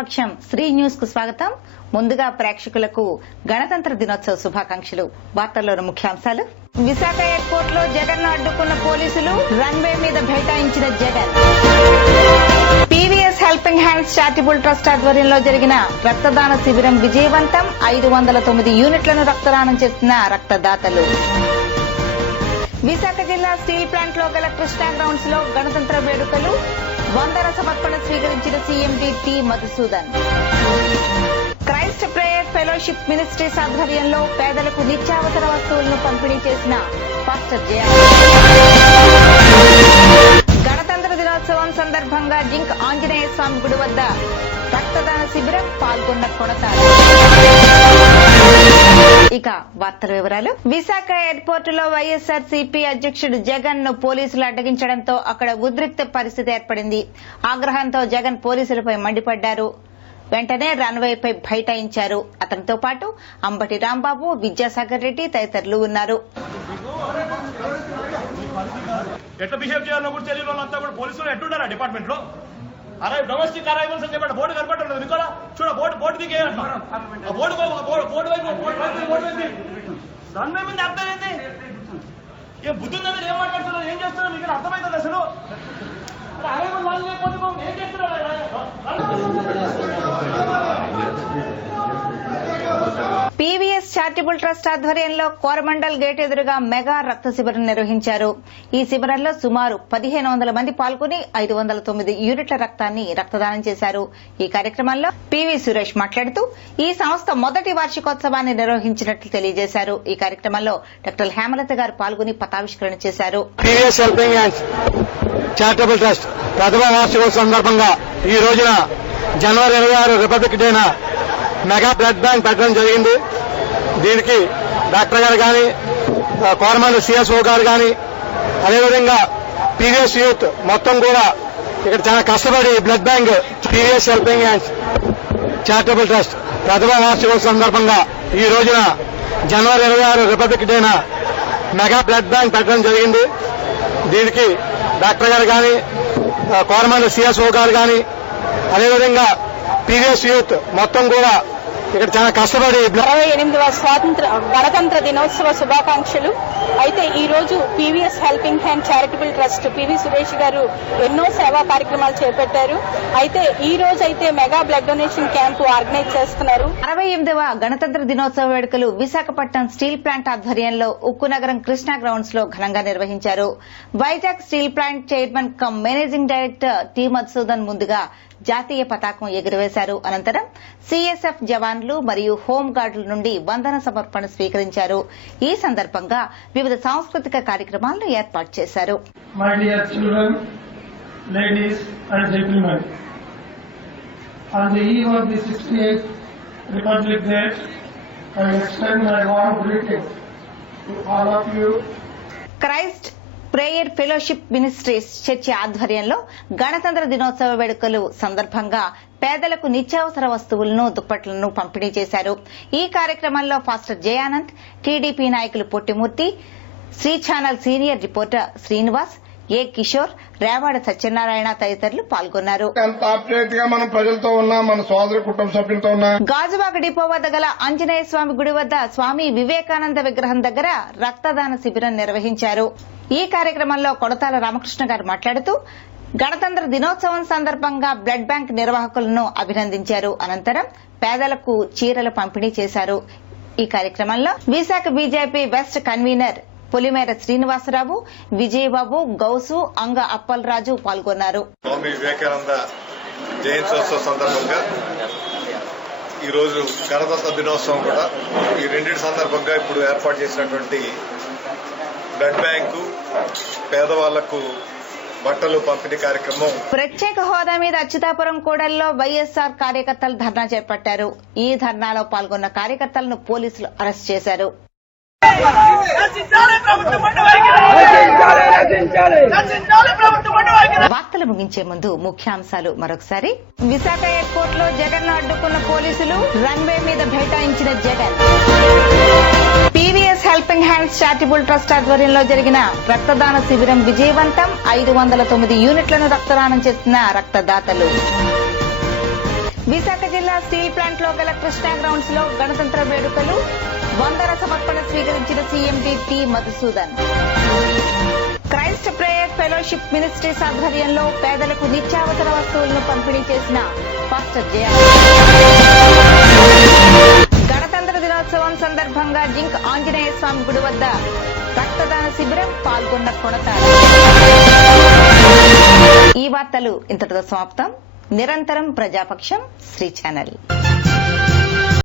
ప్రజాపక్షం Shri news కు స్వాగతం. ముందుగా ప్రేక్షకులకు గణతంత్ర దినోత్సవ శుభాకాంక్షలు. వార్తల్లోని ముఖ్యాంశాలు. విశాఖ ఎయిర్పోర్ట్ లో జగన్ ను అడ్డుకున్న పోలీసులు, రన్వే మీద బైఠాయించిన Jagan. PVS helping hands charitable trust ఆధ్వర్యంలో జరిగిన రక్తదాన శిబిరం విజయవంతం. 509 యూనిట్లను రక్తదానం చేసిన రక్తదాతలు. విశాఖ జిల్లా స్టీల్ ప్లాంట్ లో గల కృష్ణా గ్రౌండ్స్ లో గణతంత్ర వేడుకలు, వందన సమర్పణ స్వీకరించిన CMD T Madhusudan. Christ prayer fellowship ministries ఆధ్వర్యంలో పేదలకు నిత్యావసర వస్తువులను పంపిణీ చేసిన పాస్టర్ జయ. గణతంత్ర దినోత్సవం సందర్భంగా జింక్ ఆంజనేయ స్వామి గుడి వద్ద రక్తదాన శిబిరం, పాల్గొన్న కొనసాగు. ఇక వార్తల వివరాలు. విశాఖ ఎయిర్పోర్టులో వైఎస్ఆర్సీపీ అధ్యక్షుడు జగన్ ను పోలీసులు అడ్డగించడంతో అక్కడ ఉద్రిక్త పరిస్థితి ఏర్పడింది. ఆగ్రహంతో జగన్ పోలీసులపై మండిపడ్డారు. వెంటనే రన్వేపై బైఠాయించారు. అతనితో పాటు అంబటి రాంబాబు, విద్యాసాగర్ రెడ్డి తదితరులు ఉన్నారు. డొమెస్టిక్ అరైవల్స్ అని చెప్పండి, బోర్డు కనపడుతుంది మీకు చూడ, బోర్డు దిగే రన్వే మీద అర్థం ఏంటి? ఏం బుద్ధి ఉందని ఏం మాట్లాడుతున్నారు, ఏం చేస్తున్నారు మీకు అర్థమవుతుంది అసలు? అరైవల్ వాళ్ళు లేకపోతే ఏం చేస్తున్నారు? పీవీఎస్ చారిటబుల్ ట్రస్ట్ ఆధ్వర్యంలో కోరమండల్ గేట్ ఎదురుగా మెగా రక్త శిబిరం నిర్వహించారు. ఈ శిబిరంలో సుమారు 1500 మంది పాల్గొని 509 యూనిట్ల రక్తాన్ని రక్తదానం చేశారు. ఈ కార్యక్రమంలో పివి సురేష్ మాట్లాడుతూ ఈ సంస్థ మొదటి వార్షికోత్సవాన్ని నిర్వహించినట్లు తెలియజేశారు. ఈ కార్యక్రమంలో డాక్టర్ హేమలత గారు పాల్గొని పతావిష్కరణ చేశారు. PVS helping hands charitable trust ప్రథమ వార్షికోత్సవం సందర్భంగా ఈ రోజున జనవరి 26 రిపబ్లిక్ డేన మెగా బ్లడ్ బ్యాంక్ పెట్టడం జరిగింది. దీనికి డాక్టర్ గారు కానీ, కోరమండల్ సిఎస్ఓ గారు కానీ, అదేవిధంగా పీవీఎస్ యూత్ మొత్తం కూడా ఇక్కడ చాలా కష్టపడి blood bank PVS helping hands charitable trust ప్రథమ వార్షికోత్సవం సందర్భంగా ఈ రోజున జనవరి 26 రిపబ్లిక్ డేన మెగా బ్లడ్ బ్యాంక్ పెట్టడం జరిగింది. దీనికి డాక్టర్ గారు కానీ, కోరమండల్ సిఎస్ఓ గారు కానీ, అదేవిధంగా పీవీఎస్ యూత్ మొత్తం కూడా ఇక్కడ చాలా కష్టపడి 68వ గణతంత్ర దినోత్సవ శుభాకాంక్షలు. అయితే ఈ రోజు PVS helping hand charitable trust PV Suresh గారు ఎన్నో సేవా కార్యక్రమాలు చేపట్టారు. అయితే ఈ రోజు అయితే mega blood donation camp organise చేస్తున్నారు. 68వ గణతంత్ర దినోత్సవ వేడుకలు విశాఖపట్నం స్టీల్ ప్లాంట్ ఆధ్వర్యంలో ఉక్కు నగరం కృష్ణా గ్రౌండ్స్ లో ఘనంగా నిర్వహించారు. Vizag steel plant chairman cum managing director T Madhusudan ముందుగా జాతీయ పతాకం ఎగురవేశారు. అనంతరం సీఎస్ఎఫ్ జవాన్లు మరియు హోంగార్డుల నుండి వందన సమర్పణ స్వీకరించారు. ఈ సందర్భంగా వివిధ సాంస్కృతిక కార్యక్రమాలను ఏర్పాటు చేశారు. My dear children, ladies and gentlemen, on the eve of the 68th Republic Day, I extend my warm greeting to all of you. Christ prayer fellowship ministries church ఆధ్వర్యంలో గణతంత్ర దినోత్సవ వేడుకలు సందర్భంగా పేదలకు నిత్యావసర వస్తువులను, దుప్పట్లను పంపిణీ చేశారు. ఈ కార్యక్రమంలో పాస్టర్ జయానంద్, టీడీపీ నాయకులు Pottimurthy, Sri channel senior reporter Srinivas, A Kishore, Revada Satyanarayana తదితరులు పాల్గొన్నారు. మనం ప్రజలతో ఉన్నా, మన సోదరి కుటుంబ సభ్యులతో ఉన్నా. గాజువాక డిపో వద్ద గల ఆంజనేయ స్వామి గుడి వద్ద స్వామి వివేకానంద విగ్రహం దగ్గర రక్తదాన శిబిరం నిర్వహించారు. ఈ కార్యక్రమంలో కొడతాల రామకృష్ణ గారు మాట్లాడుతూ గణతంత్ర దినోత్సవం సందర్భంగా బ్లడ్ బ్యాంక్ నిర్వాహకులను అభినందించారు. అనంతరం పేదలకు చీరలు పంపిణీ చేశారు. ఈ కార్యక్రమంలో విశాఖ బీజేపీ వెస్ట్ కన్వీనర్ పొలిమేర శ్రీనివాసరావు, విజయబాబు, గౌసు, అంగ అప్పలరాజు పాల్గొన్నారు. స్వామి వివేకానంద జయంత్యోత్సవ సందర్భంగా ఈరోజు గణతంత్ర దినోత్సవం కూడా ఈ రెండింటి సందర్భంగా ఇప్పుడు ఏర్పాటు చేసినటువంటి బ్లడ్ బ్యాంకు, పేదవాళ్లకు బట్టలు పంపిణీ కార్యక్రమం. ప్రత్యేక హోదా మీద అచ్యుతాపురం కూడలిలో వైఎస్ఆర్ కార్యకర్తలు ధర్నా చేపట్టారు. ఈ ధర్నాలో పాల్గొన్న కార్యకర్తలను పోలీసులు అరెస్ట్ చేశారు. వార్తలు ముగించే ముందు ముఖ్యాంశాలు మరొకసారి. విశాఖ ఎయిర్పోర్ట్ లో జగన్ ను అడ్డుకున్న పోలీసులు, రన్వే మీద బైఠాయించిన Jagan. PVS helping hands charitable trust ఆధ్వర్యంలో జరిగిన రక్తదాన శిబిరం విజయవంతం. 509 యూనిట్లను రక్తదానం చేసిన రక్తదాతలు. విశాఖ జిల్లా స్టీల్ ప్లాంట్ లో గల కృష్ణా గ్రౌండ్స్ లో గణతంత్ర వేడుకలు, వందన సమర్పణ స్వీకరించిన CMD T Madhusudan. Christ prayer fellowship ministries ఆధ్వర్యంలో పేదలకు నిత్యావసర వస్తువులను పంపిణీ చేసిన పాస్టర్ జయ. గణతంత్ర దినోత్సవం సందర్భంగా జింక్ ఆంజనేయ స్వామి గుడి వద్ద రక్తదాన శిబిరం, పాల్గొన్న కొడతారు. ఈ వార్తలు ఇంతటితో సమాప్తం. నిరంతరం ప్రజాపక్షం శ్రీ ఛానల్.